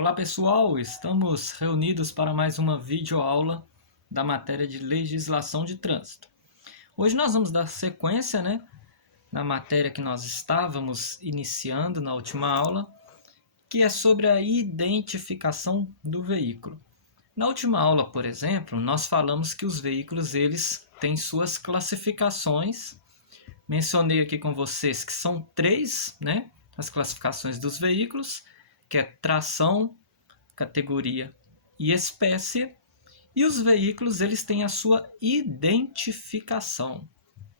Olá pessoal, estamos reunidos para mais uma videoaula da matéria de legislação de trânsito. Hoje nós vamos dar sequência, na matéria que nós estávamos iniciando na última aula, que é sobre a identificação do veículo. Na última aula, por exemplo, nós falamos que os veículos eles têm suas classificações. Mencionei aqui com vocês que são três, as classificações dos veículos, que é tração, categoria e espécie, e os veículos eles têm a sua identificação,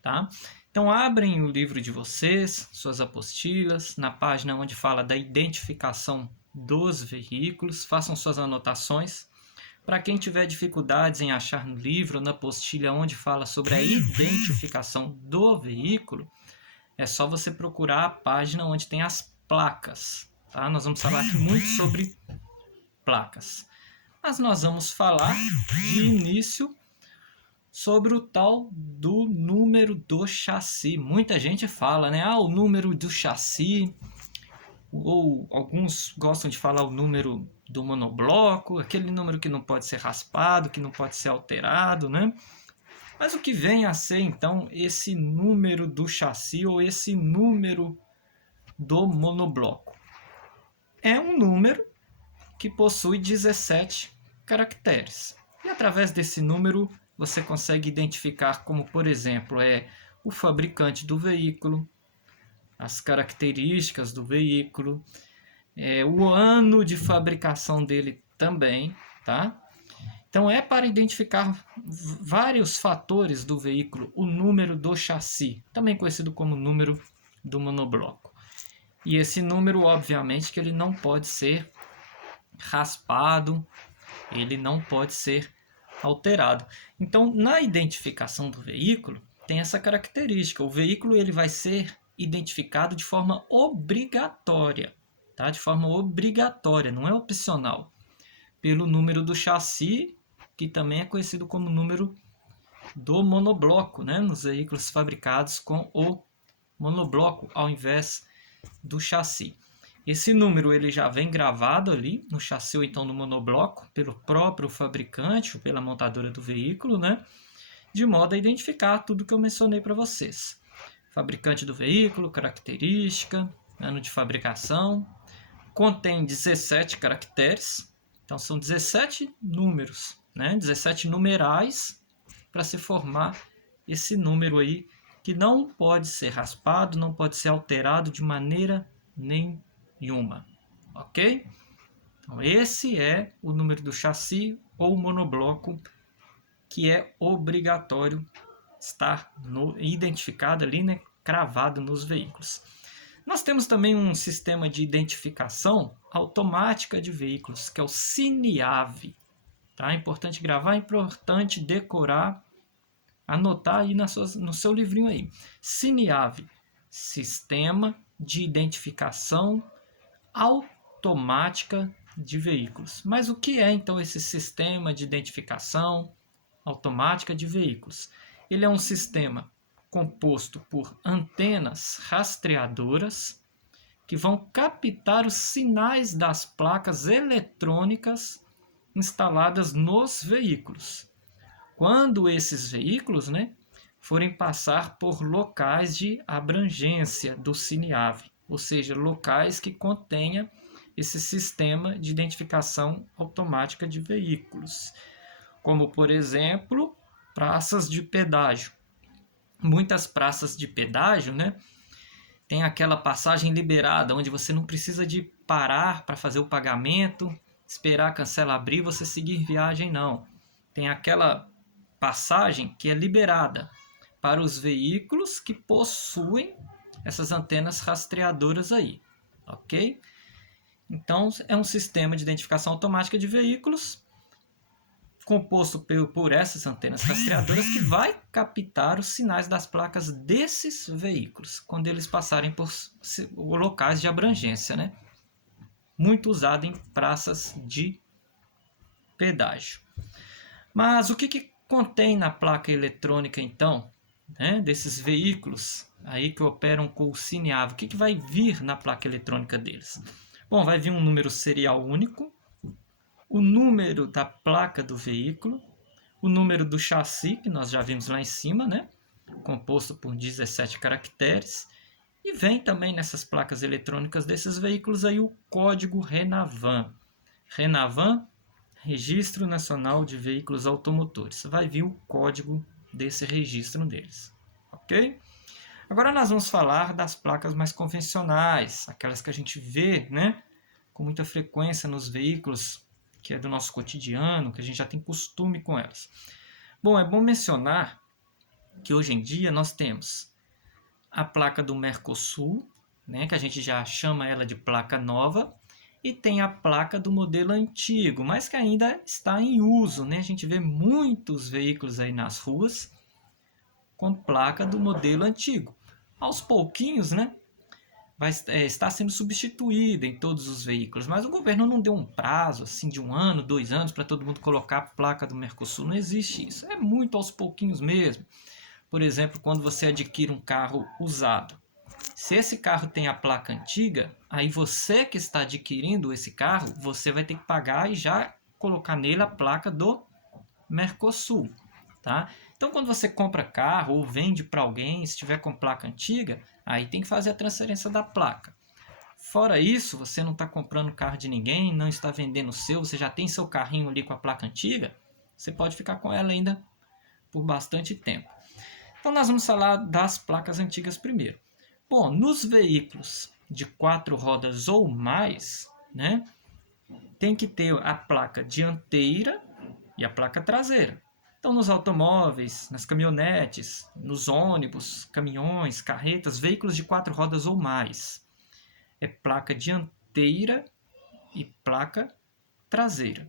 tá? Então abrem o livro de vocês, suas apostilas, na página onde fala da identificação dos veículos, façam suas anotações. Para quem tiver dificuldades em achar no livro ou na apostila onde fala sobre a identificação do veículo, é só você procurar a página onde tem as placas, tá? Nós vamos falar aqui muito sobre placas. Mas nós vamos falar de início sobre o tal do número do chassi. Muita gente fala, o número do chassi, ou alguns gostam de falar o número do monobloco, aquele número que não pode ser raspado, que não pode ser alterado, Mas o que vem a ser, então, esse número do chassi ou esse número do monobloco? É um número que possui 17 caracteres. E através desse número você consegue identificar como, por exemplo, o fabricante do veículo, as características do veículo, o ano de fabricação dele também, tá? Então é para identificar vários fatores do veículo, o número do chassi, também conhecido como número do monobloco. E esse número, obviamente, que ele não pode ser raspado, ele não pode ser alterado. Então, na identificação do veículo, tem essa característica. O veículo ele vai ser identificado de forma obrigatória, tá? De forma obrigatória, não é opcional. Pelo número do chassi, que também é conhecido como número do monobloco, nos veículos fabricados com o monobloco ao invés do chassi. Esse número ele já vem gravado ali no chassi ou então no monobloco pelo próprio fabricante ou pela montadora do veículo, de modo a identificar tudo que eu mencionei para vocês. Fabricante do veículo, característica, ano de fabricação, contém 17 caracteres, então são 17 números, 17 numerais para se formar esse número aí que não pode ser raspado, não pode ser alterado de maneira nenhuma, ok? Então esse é o número do chassi ou monobloco que é obrigatório estar identificado ali, cravado nos veículos. Nós temos também um sistema de identificação automática de veículos, que é o CINIAV. Tá? É importante gravar, é importante decorar, anotar aí no seu livrinho aí. CINIAV, Sistema de Identificação Automática de Veículos. Mas o que é então esse sistema de identificação automática de veículos? Ele é um sistema composto por antenas rastreadoras que vão captar os sinais das placas eletrônicas instaladas nos veículos. Quando esses veículos, forem passar por locais de abrangência do CINIAV, ou seja, locais que contenha esse sistema de identificação automática de veículos, como, por exemplo, praças de pedágio. Muitas praças de pedágio, tem aquela passagem liberada, onde você não precisa de parar para fazer o pagamento, esperar a cancela abrir, você seguir viagem, não. Tem aquela passagem que é liberada para os veículos que possuem essas antenas rastreadoras aí, ok? Então, é um sistema de identificação automática de veículos composto por essas antenas rastreadoras que vai captar os sinais das placas desses veículos quando eles passarem por locais de abrangência, muito usado em praças de pedágio. Mas o que contém na placa eletrônica então, desses veículos aí que operam com o CINIAV? O que vai vir na placa eletrônica deles? Bom, vai vir um número serial único, o número da placa do veículo, o número do chassi, que nós já vimos lá em cima, né? Composto por 17 caracteres. E vem também nessas placas eletrônicas desses veículos aí o código RENAVAN. RENAVAN, Registro Nacional de Veículos Automotores. Vai vir o código desse registro deles. Ok? Agora nós vamos falar das placas mais convencionais, aquelas que a gente vê, né, com muita frequência nos veículos, que é do nosso cotidiano, que a gente já tem costume com elas. Bom, é bom mencionar que hoje em dia nós temos a placa do Mercosul, né, que a gente já chama ela de placa nova, e tem a placa do modelo antigo, mas que ainda está em uso, né? A gente vê muitos veículos aí nas ruas com placa do modelo antigo. Aos pouquinhos, né, vai estar sendo substituída em todos os veículos, mas o governo não deu um prazo assim de 1 ano, 2 anos para todo mundo colocar a placa do Mercosul. Não existe isso. É muito aos pouquinhos mesmo. Por exemplo, quando você adquire um carro usado, se esse carro tem a placa antiga, aí você que está adquirindo esse carro, você vai ter que pagar e já colocar nele a placa do Mercosul, tá? Então, quando você compra carro ou vende para alguém, se tiver com placa antiga, aí tem que fazer a transferência da placa. Fora isso, você não está comprando carro de ninguém, não está vendendo o seu, você já tem seu carrinho ali com a placa antiga, você pode ficar com ela ainda por bastante tempo. Então, nós vamos falar das placas antigas primeiro. Bom, nos veículos de 4 rodas ou mais, né, tem que ter a placa dianteira e a placa traseira. Então, nos automóveis, nas caminhonetes, nos ônibus, caminhões, carretas, veículos de 4 rodas ou mais, é placa dianteira e placa traseira.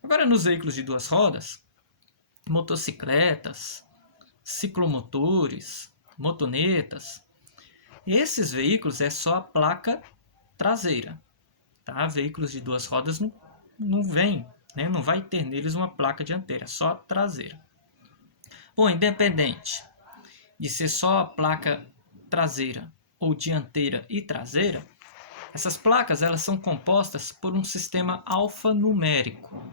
Agora, nos veículos de 2 rodas, motocicletas, ciclomotores, motonetas, esses veículos é só a placa traseira. Tá? Veículos de 2 rodas não vem, né? Não vai ter neles uma placa dianteira, só a traseira. Bom, independente de ser só a placa traseira ou dianteira e traseira, essas placas elas são compostas por um sistema alfanumérico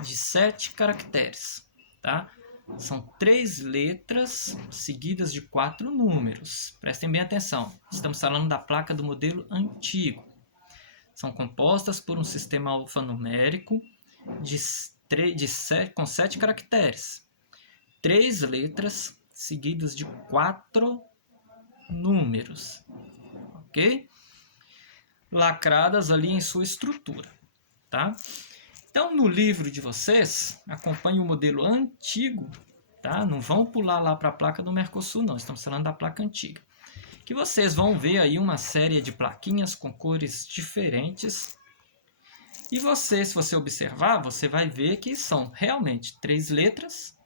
de 7 caracteres. Tá? São 3 letras seguidas de 4 números. Prestem bem atenção. Estamos falando da placa do modelo antigo. São compostas por um sistema alfanumérico com 7 caracteres. 3 letras seguidas de 4 números. Ok? Lacradas ali em sua estrutura. Tá? Então, no livro de vocês, acompanhe o modelo antigo, tá? Não vão pular lá para a placa do Mercosul, não. Estamos falando da placa antiga. Que vocês vão ver aí uma série de plaquinhas com cores diferentes. E você, se você observar, você vai ver que são realmente 3 letras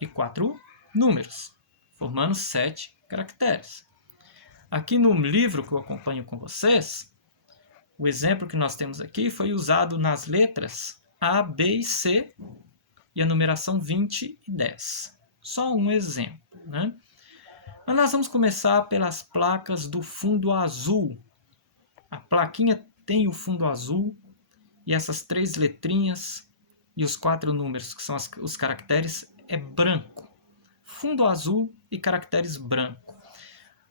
e 4 números, formando 7 caracteres. Aqui no livro que eu acompanho com vocês, o exemplo que nós temos aqui foi usado nas letras A, B e C e a numeração 20 e 10. Só um exemplo, né? Mas nós vamos começar pelas placas do fundo azul. A plaquinha tem o fundo azul e essas 3 letrinhas e os 4 números, que são os caracteres, é branco. Fundo azul e caracteres branco.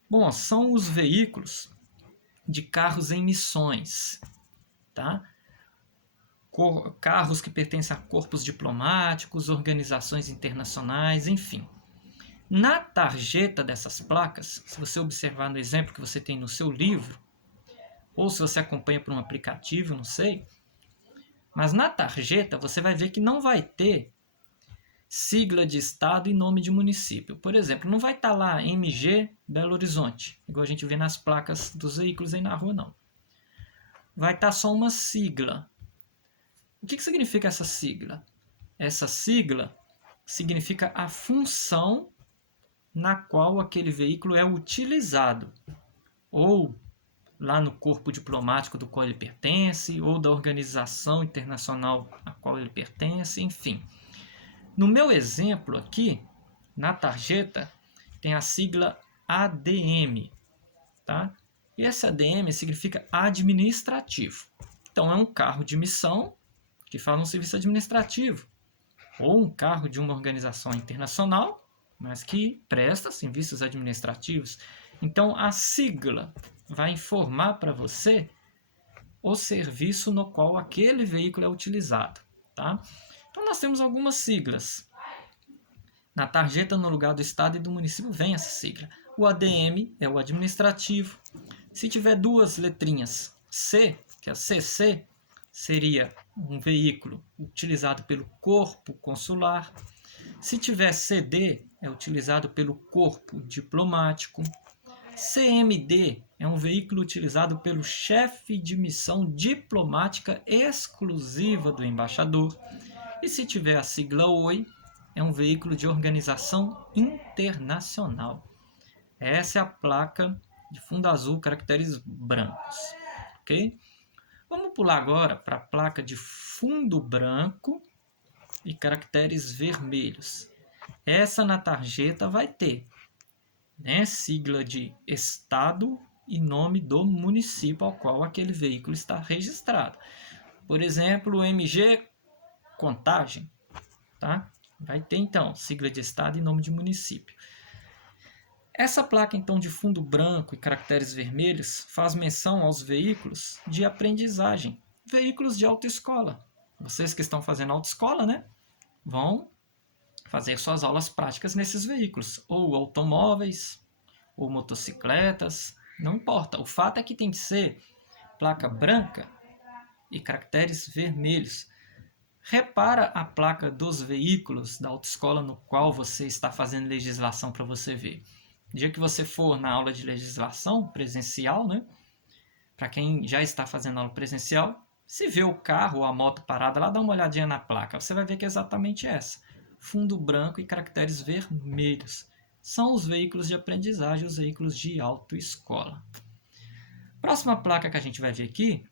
Bom, são os veículos de carros em missões, tá? Carros que pertencem a corpos diplomáticos, organizações internacionais, enfim. Na tarjeta dessas placas, se você observar no exemplo que você tem no seu livro, ou se você acompanha por um aplicativo, não sei, mas na tarjeta você vai ver que não vai ter sigla de estado e nome de município. Por exemplo, não vai estar lá MG Belo Horizonte, igual a gente vê nas placas dos veículos aí na rua, não. Vai estar só uma sigla. O que significa essa sigla? Essa sigla significa a função na qual aquele veículo é utilizado, ou lá no corpo diplomático do qual ele pertence, ou da organização internacional a qual ele pertence, enfim. No meu exemplo aqui, na tarjeta, tem a sigla ADM, tá? E esse ADM significa administrativo. Então, é um carro de missão que faz um serviço administrativo, ou um carro de uma organização internacional, mas que presta serviços administrativos. Então, a sigla vai informar para você o serviço no qual aquele veículo é utilizado. Tá? Então, nós temos algumas siglas. Na tarjeta, no lugar do estado e do município, vem essa sigla. O ADM é o administrativo. Se tiver duas letrinhas C, que é a CC, seria um veículo utilizado pelo corpo consular. Se tiver CD, é utilizado pelo corpo diplomático. CMD é um veículo utilizado pelo chefe de missão diplomática exclusiva do embaixador. E se tiver a sigla OI, é um veículo de organização internacional. Essa é a placa de fundo azul, caracteres brancos. Ok? Vamos pular agora para a placa de fundo branco e caracteres vermelhos. Essa na tarjeta vai ter, né, sigla de estado e nome do município ao qual aquele veículo está registrado. Por exemplo, MG Contagem, tá? Vai ter então sigla de estado e nome de município. Essa placa então de fundo branco e caracteres vermelhos faz menção aos veículos de aprendizagem, veículos de autoescola. Vocês que estão fazendo autoescola, né, vão fazer suas aulas práticas nesses veículos, ou automóveis, ou motocicletas, não importa. O fato é que tem que ser placa branca e caracteres vermelhos. Repara a placa dos veículos da autoescola no qual você está fazendo legislação para você ver. No dia que você for na aula de legislação presencial, né? Para quem já está fazendo aula presencial, se vê o carro ou a moto parada lá, dá uma olhadinha na placa. Você vai ver que é exatamente essa. Fundo branco e caracteres vermelhos. São os veículos de aprendizagem, os veículos de autoescola. Próxima placa que a gente vai ver aqui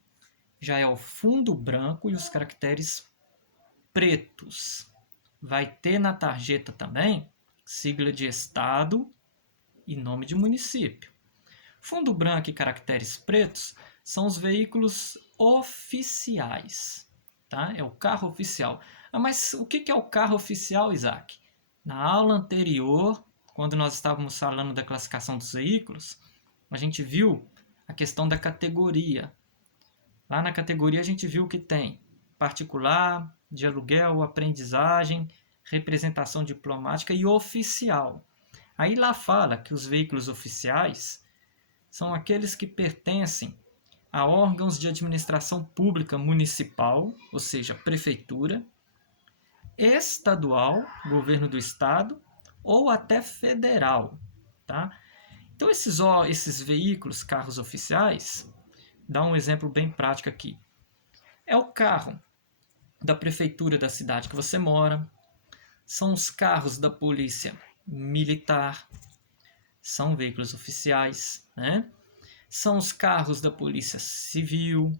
já é o fundo branco e os caracteres pretos. Vai ter na tarjeta também sigla de estado e nome de município. Fundo branco e caracteres pretos são os veículos oficiais. Tá? É o carro oficial. Mas o que é o carro oficial, Isaac? Na aula anterior, quando nós estávamos falando da classificação dos veículos, a gente viu a questão da categoria. Lá na categoria a gente viu que tem particular, de aluguel, aprendizagem, representação diplomática e oficial. Aí lá fala que os veículos oficiais são aqueles que pertencem a órgãos de administração pública municipal, ou seja, prefeitura, estadual, governo do estado, ou até federal. Tá? Então esses veículos, carros oficiais, dá um exemplo bem prático aqui. É o carro da prefeitura da cidade que você mora, são os carros da polícia militar, são veículos oficiais, né? São os carros da polícia civil,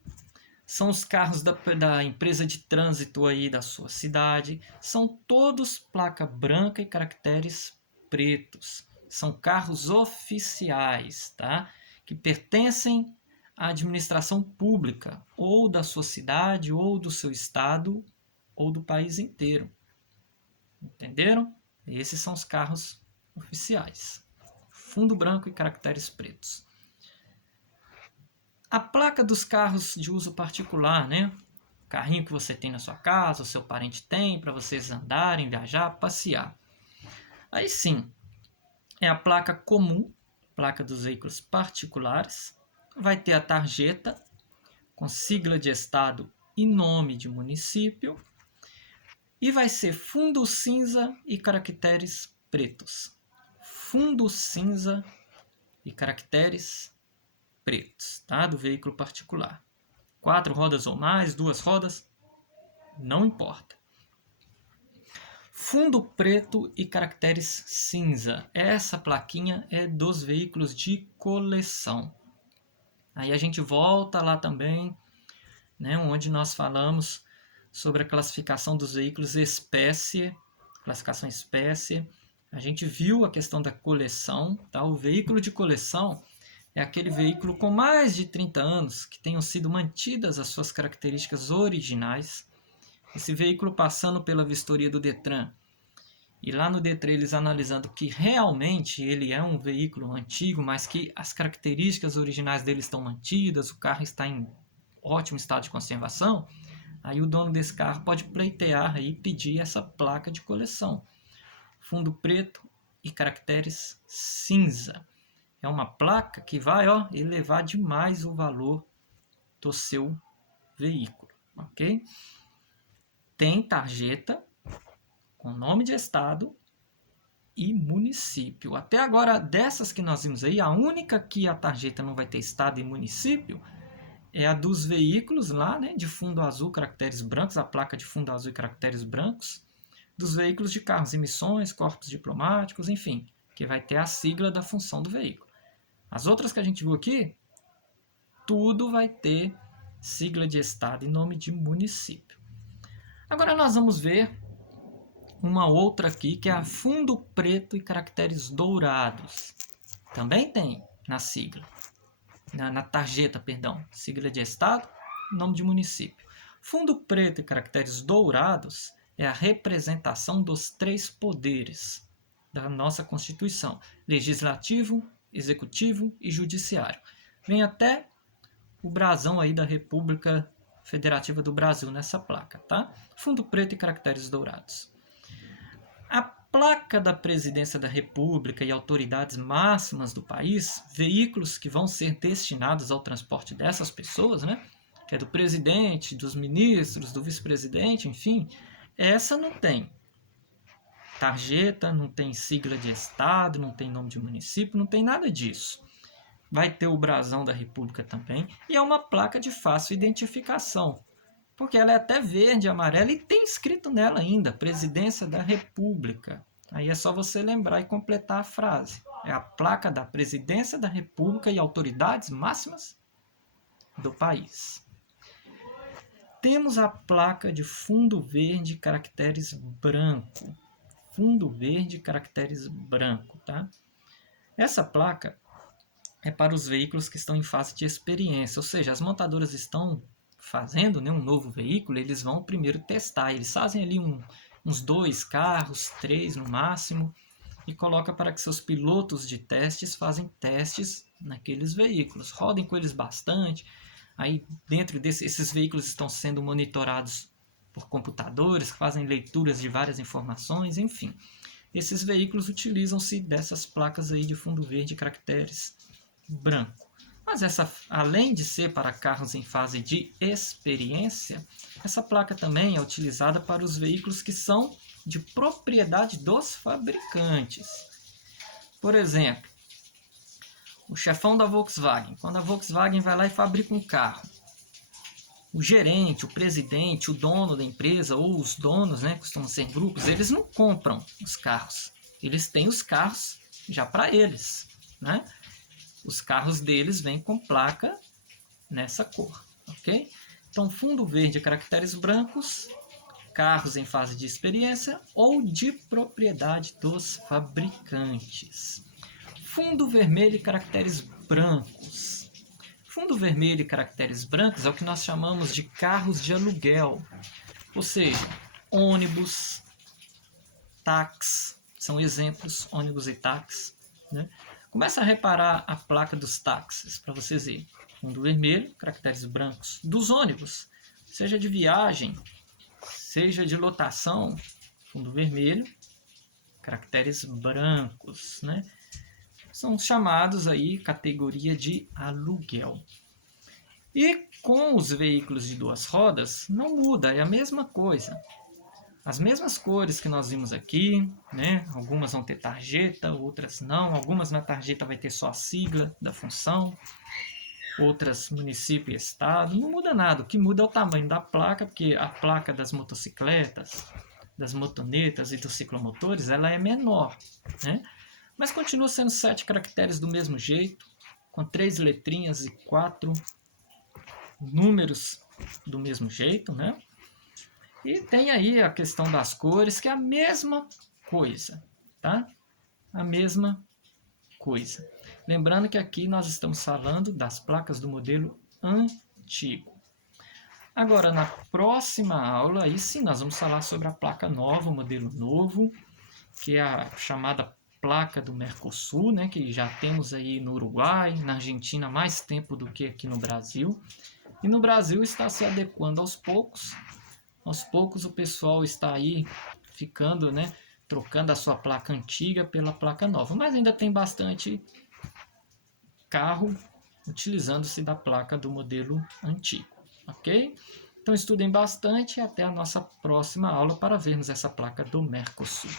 são os carros da empresa de trânsito aí da sua cidade, são todos placa branca e caracteres pretos. São carros oficiais, tá? Que pertencem à administração pública, ou da sua cidade, ou do seu estado, ou do país inteiro. Entenderam? Esses são os carros oficiais. Fundo branco e caracteres pretos. A placa dos carros de uso particular, né? O carrinho que você tem na sua casa, o seu parente tem, para vocês andarem, viajar, passear. Aí sim, é a placa comum, placa dos veículos particulares. Vai ter a tarjeta com sigla de estado e nome de município. E vai ser fundo cinza e caracteres pretos. Fundo cinza e caracteres pretos, tá? Do veículo particular. 4 rodas ou mais, 2 rodas, não importa. Fundo preto e caracteres cinza. Essa plaquinha é dos veículos de coleção. Aí a gente volta lá também, né, onde nós falamos sobre a classificação dos veículos espécie, classificação espécie. A gente viu a questão da coleção, tá? O veículo de coleção é aquele veículo com mais de 30 anos que tenham sido mantidas as suas características originais. Esse veículo passando pela vistoria do Detran, e lá no Detran eles analisando que realmente ele é um veículo antigo, mas que as características originais dele estão mantidas, o carro está em ótimo estado de conservação, aí o dono desse carro pode pleitear e pedir essa placa de coleção. Fundo preto e caracteres cinza. É uma placa que vai elevar demais o valor do seu veículo, ok? Tem tarjeta com nome de estado e município. Até agora, dessas que nós vimos aí, a única que a tarjeta não vai ter estado e município é a dos veículos lá, né, de fundo azul, caracteres brancos, a placa de fundo azul e caracteres brancos, dos veículos de carros, emissões, corpos diplomáticos, enfim, que vai ter a sigla da função do veículo. As outras que a gente viu aqui, tudo vai ter sigla de estado e nome de município. Agora nós vamos ver uma outra aqui, que é a fundo preto e caracteres dourados. Também tem na sigla, na tarjeta, perdão, sigla de estado, nome de município. Fundo preto e caracteres dourados é a representação dos 3 poderes da nossa Constituição: legislativo, executivo e judiciário. Vem até o brasão aí da República Federativa do Brasil nessa placa, tá? Fundo preto e caracteres dourados. A placa da Presidência da República e autoridades máximas do país, veículos que vão ser destinados ao transporte dessas pessoas, né? Que é do presidente, dos ministros, do vice-presidente, enfim, essa não tem tarjeta, não tem sigla de estado, não tem nome de município, não tem nada disso. Vai ter o brasão da República também, e é uma placa de fácil identificação, porque ela é até verde, amarela e tem escrito nela ainda, Presidência da República. Aí é só você lembrar e completar a frase. É a placa da Presidência da República e autoridades máximas do país. Temos a placa de fundo verde, caracteres branco. Fundo verde, caracteres branco, tá? Essa placa é para os veículos que estão em fase de experiência, ou seja, as montadoras estão fazendo, né, um novo veículo, eles vão primeiro testar, eles fazem ali uns 2 carros, 3 no máximo, e coloca para que seus pilotos de testes fazem testes naqueles veículos, rodem com eles bastante, aí dentro esses veículos estão sendo monitorados por computadores, que fazem leituras de várias informações, enfim. Esses veículos utilizam-se dessas placas aí de fundo verde e caracteres branco. Mas além de ser para carros em fase de experiência, essa placa também é utilizada para os veículos que são de propriedade dos fabricantes. Por exemplo, o chefão da Volkswagen. Quando a Volkswagen vai lá e fabrica um carro, o gerente, o presidente, o dono da empresa, ou os donos, né, costumam ser grupos, eles não compram os carros. Eles têm os carros já para eles, né? Os carros deles vêm com placa nessa cor, ok? Então, fundo verde, caracteres brancos, carros em fase de experiência ou de propriedade dos fabricantes. Fundo vermelho e caracteres brancos. Fundo vermelho e caracteres brancos é o que nós chamamos de carros de aluguel, ou seja, ônibus, táxi, são exemplos, ônibus e táxi, né? Começa a reparar a placa dos táxis, para vocês verem. Fundo vermelho, caracteres brancos. Dos ônibus, seja de viagem, seja de lotação, fundo vermelho, caracteres brancos, né? São chamados aí categoria de aluguel. E com os veículos de 2 rodas, não muda, é a mesma coisa. As mesmas cores que nós vimos aqui, né? Algumas vão ter tarjeta, outras não. Algumas na tarjeta vai ter só a sigla da função, outras município e estado. Não muda nada, o que muda é o tamanho da placa, porque a placa das motocicletas, das motonetas e dos ciclomotores, ela é menor, né? Mas continua sendo 7 caracteres do mesmo jeito, com 3 letrinhas e 4 números do mesmo jeito, né? E tem aí a questão das cores, que é a mesma coisa, tá? A mesma coisa. Lembrando que aqui nós estamos falando das placas do modelo antigo. Agora, na próxima aula, aí sim, nós vamos falar sobre a placa nova, o modelo novo, que é a chamada placa do Mercosul, né, que já temos aí no Uruguai, na Argentina, há mais tempo do que aqui no Brasil. E no Brasil está se adequando aos poucos. Aos poucos o pessoal está aí ficando, né, trocando a sua placa antiga pela placa nova. Mas ainda tem bastante carro utilizando-se da placa do modelo antigo, ok? Então estudem bastante e até a nossa próxima aula para vermos essa placa do Mercosul.